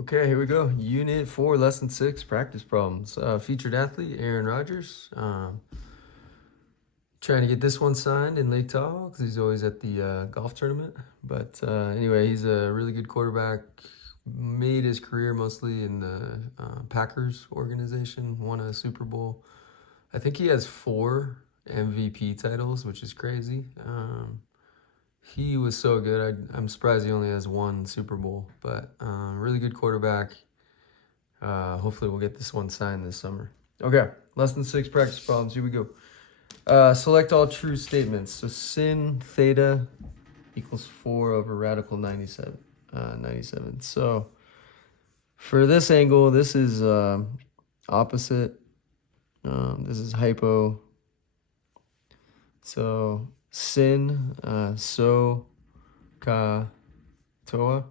Okay, here we go. Unit 4, Lesson 6, practice problems. Featured athlete, Aaron Rodgers. Trying to get this one signed in Lake Tahoe because he's always at the golf tournament. But anyway, he's a really good quarterback. Made his career mostly in the Packers organization, won a Super Bowl. I think he has 4 MVP titles, which is crazy. He was so good. I'm surprised he only has 1 Super Bowl, but really good quarterback. Hopefully we'll get this one signed this summer. Okay, lesson 6 practice problems. Here we go. Select all true statements. So sin theta equals 4 over radical 97. 97. So for this angle, this is opposite. This is hypo. So sin so ka toa.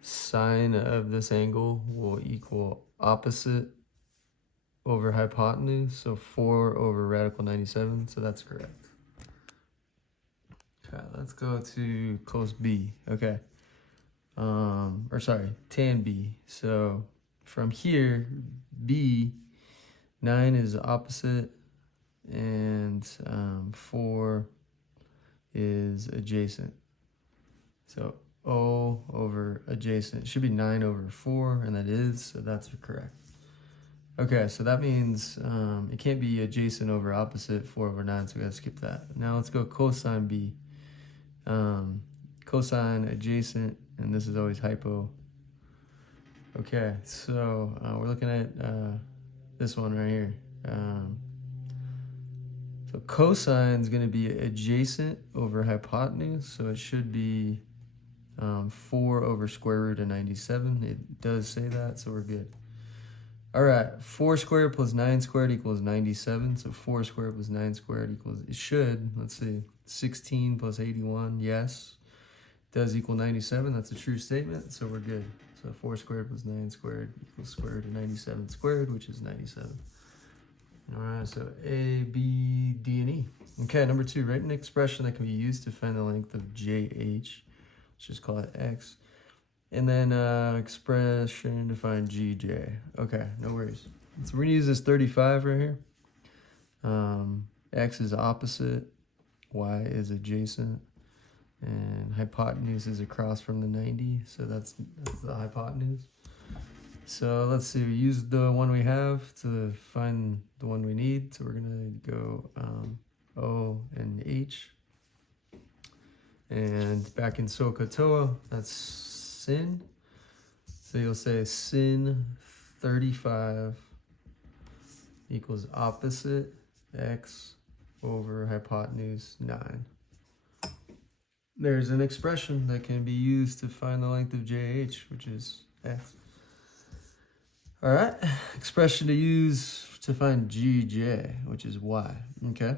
Sine of this angle will equal opposite over hypotenuse, so 4 over radical 97, so that's correct. Okay, let's go to cos B. Okay, or sorry, tan B. So from here, B, 9 is opposite, and 4 is adjacent. So O over adjacent should be 9 over 4, and that is, so that's correct. Okay, so that means it can't be adjacent over opposite 4 over 9, so we gotta skip that. Now let's go cosine B. Cosine adjacent, and this is always hypo. Okay, so we're looking at this one right here. So cosine is going to be adjacent over hypotenuse, so it should be 4 over square root of 97. It does say that, so we're good. All right, 4 squared plus 9 squared equals 97. So 4 squared plus 9 squared equals, it should, let's see, 16 plus 81, yes. Does equal 97, that's a true statement, so we're good. So 4 squared plus 9 squared equals square root of 97 squared, which is 97. All right, so A, B, D, and E. Okay, number 2, write an expression that can be used to find the length of JH. Let's just call it X. And then expression to find GJ. Okay, no worries. So we're gonna use this 35 right here. X is opposite, Y is adjacent, and hypotenuse is across from the 90, so that's the hypotenuse. So let's see, we use the one we have to find the one we need. So we're gonna go O and H. And back in SOHCAHTOA, that's sin. So you'll say sin 35 equals opposite X over hypotenuse 9. There's an expression that can be used to find the length of JH, which is X. All right, expression to use to find GJ, which is Y, okay?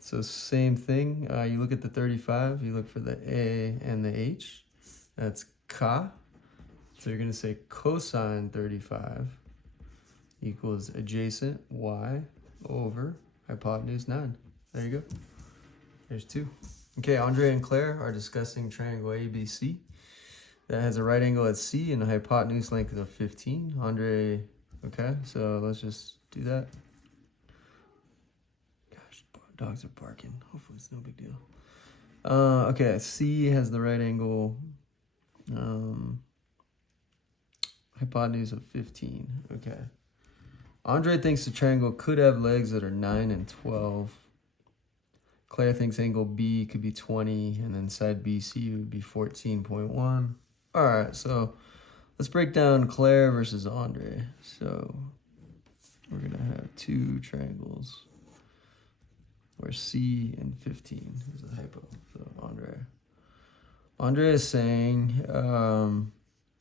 So same thing, you look at the 35, you look for the A and the H, that's ka. So you're gonna say cosine 35 equals adjacent Y over hypotenuse 9. There you go, there's 2. Okay, Andre and Claire are discussing triangle ABC that has a right angle at C and a hypotenuse length of 15. Andre, okay, so let's just do that. Gosh, dogs are barking. Hopefully it's no big deal. Okay, C has the right angle, hypotenuse of 15. Okay. Andre thinks the triangle could have legs that are 9 and 12. Claire thinks angle B could be 20, and then side BC would be 14.1. All right, so let's break down Claire versus Andre. So we're gonna have 2 triangles where C and 15 is a hypo. So Andre is saying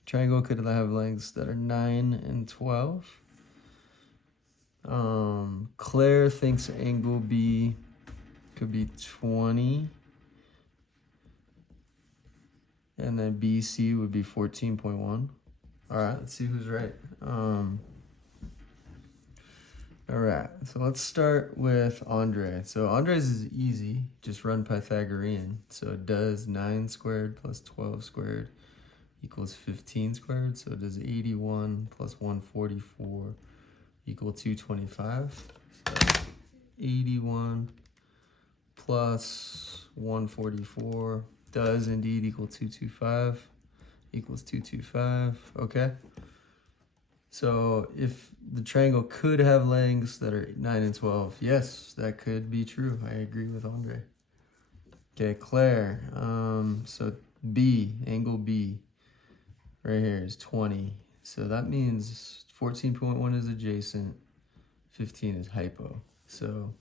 triangle could have lengths that are 9 and 12. Claire thinks angle B could be 20, and then BC would be 14.1. All right, let's see who's right. All right, so let's start with Andre. So Andre's is easy, just run Pythagorean. So it does 9 squared plus 12 squared equals 15 squared. So does 81 plus 144 equal 225? So 81 plus 144 does indeed equal 225, equals 225, okay? So if the triangle could have lengths that are 9 and 12, yes, that could be true. I agree with Andre. Okay, Claire, so B, angle B, right here is 20. So that means 14.1 is adjacent, 15 is hypo. So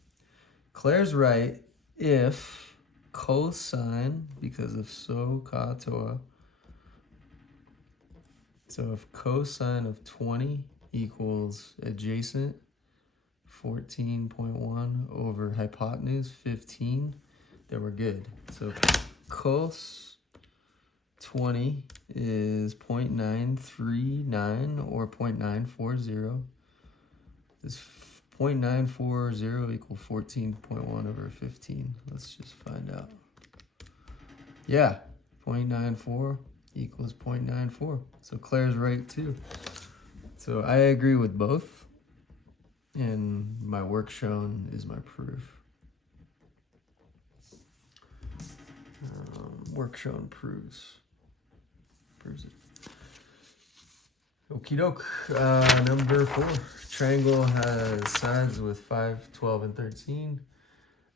Claire's right if cosine, because of SOHCAHTOA, so if cosine of 20 equals adjacent 14.1 over hypotenuse 15, then we're good. So cos 20 is 0.939 or 0.940. This 0.940 equal 14.1 over 15. Let's just find out. Yeah, 0.94 equals 0.94. So Claire's right too. So I agree with both. And my work shown is my proof. Work shown proves it. Okie doke. Number 4. Triangle has sides with 5, 12, and 13.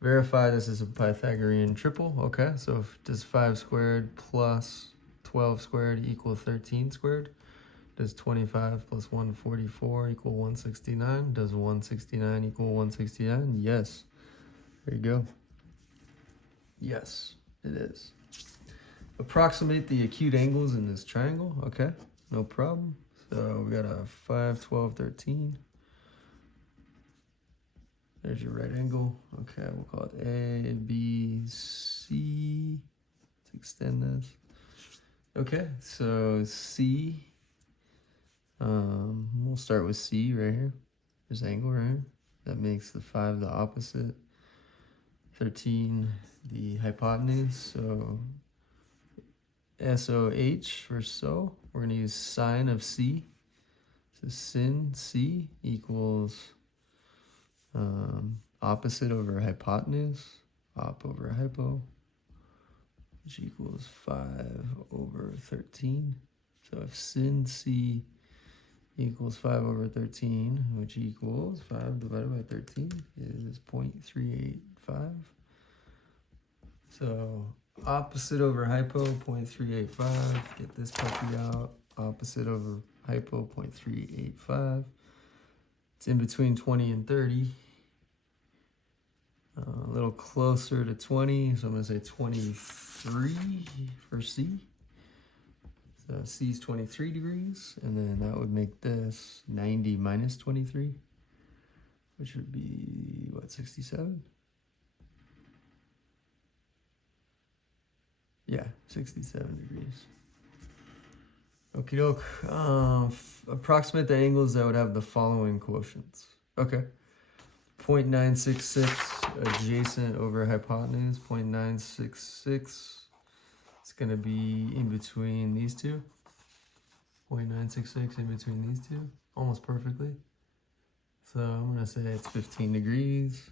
Verify this is a Pythagorean triple. Okay, so does 5 squared plus 12 squared equal 13 squared? Does 25 plus 144 equal 169? Does 169 equal 169? Yes. There you go. Yes, it is. Approximate the acute angles in this triangle. Okay, no problem. So we got a 5, 12, 13. There's your right angle. Okay, we'll call it A, B, C. Let's extend this. Okay, so C. We'll start with C right here. There's angle right here. That makes the 5 the opposite. 13 the hypotenuse. So SOH for so. We're going to use sine of C. So sin C equals opposite over hypotenuse. Op over hypo. Which equals 5 over 13. So if sin C equals 5 over 13, which equals 5 divided by 13 is 0.385. So opposite over hypo, 0.385. Get this puppy out. Opposite over hypo, 0.385. It's in between 20 and 30. A little closer to 20, so I'm going to say 23 for C. So C is 23 degrees, and then that would make this 90 minus 23, which would be, what, 67? Yeah, 67 degrees. Okie doke. Approximate the angles that would have the following quotients. Okay. 0.966 adjacent over hypotenuse. 0.966. It's going to be in between these two. 0.966 in between these two. Almost perfectly. So I'm going to say it's 15 degrees.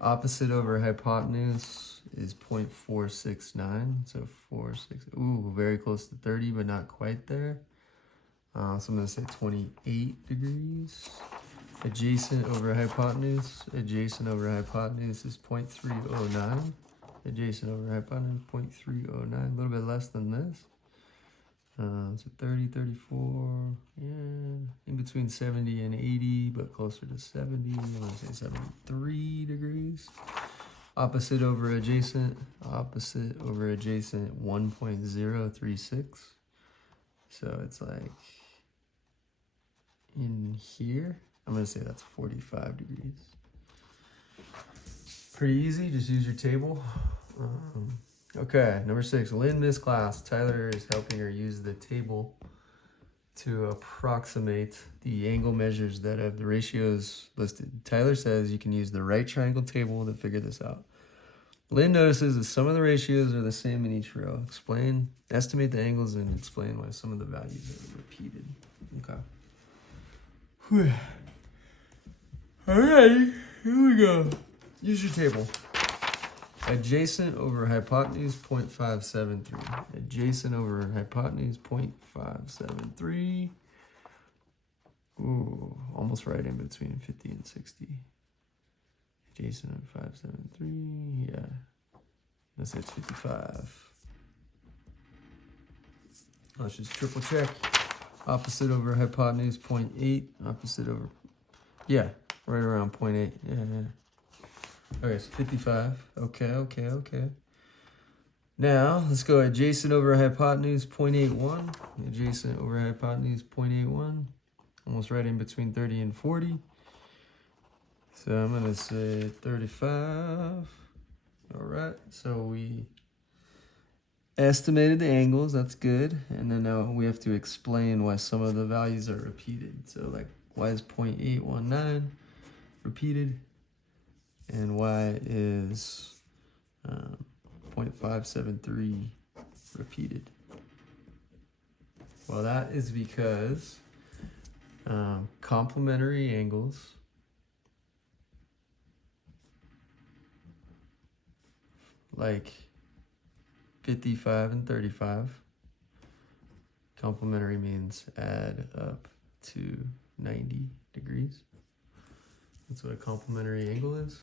Opposite over hypotenuse is 0.469. So 46. Ooh, very close to 30, but not quite there. So I'm going to say 28 degrees. Adjacent over hypotenuse. Adjacent over hypotenuse is 0.309. Adjacent over hypotenuse 0.309. A little bit less than this. So 30, 34. Yeah, in between 70 and 80, but closer to 70. I'm going to say 73 degrees. Opposite over adjacent. Opposite over adjacent 1.036. So it's like in here. I'm going to say that's 45 degrees. Pretty easy. Just use your table. Okay, number 6. Lynn missed class. Tyler is helping her use the table to approximate the angle measures that have the ratios listed. Tyler says you can use the right triangle table to figure this out. Lynn notices that some of the ratios are the same in each row. Estimate the angles and explain why some of the values are repeated. Okay. Whew. All right, here we go. Use your table. Adjacent over hypotenuse 0.573. Adjacent over hypotenuse 0.573. Ooh, almost right in between 50 and 60. Adjacent at 573. Yeah. Let's say it's 55. Let's just triple check. Opposite over hypotenuse 0.8. Opposite over. Yeah, right around 0.8. Yeah. Okay, so 55. Okay. Now, let's go adjacent over hypotenuse 0.81. Adjacent over hypotenuse 0.81. Almost right in between 30 and 40. So I'm going to say 35. All right, so we estimated the angles. That's good. And then now we have to explain why some of the values are repeated. So like, why is 0.819 repeated? And y is 0.573 repeated. Well, that is because complementary angles like 55 and 35, complementary means add up to 90 degrees. That's what a complementary angle is.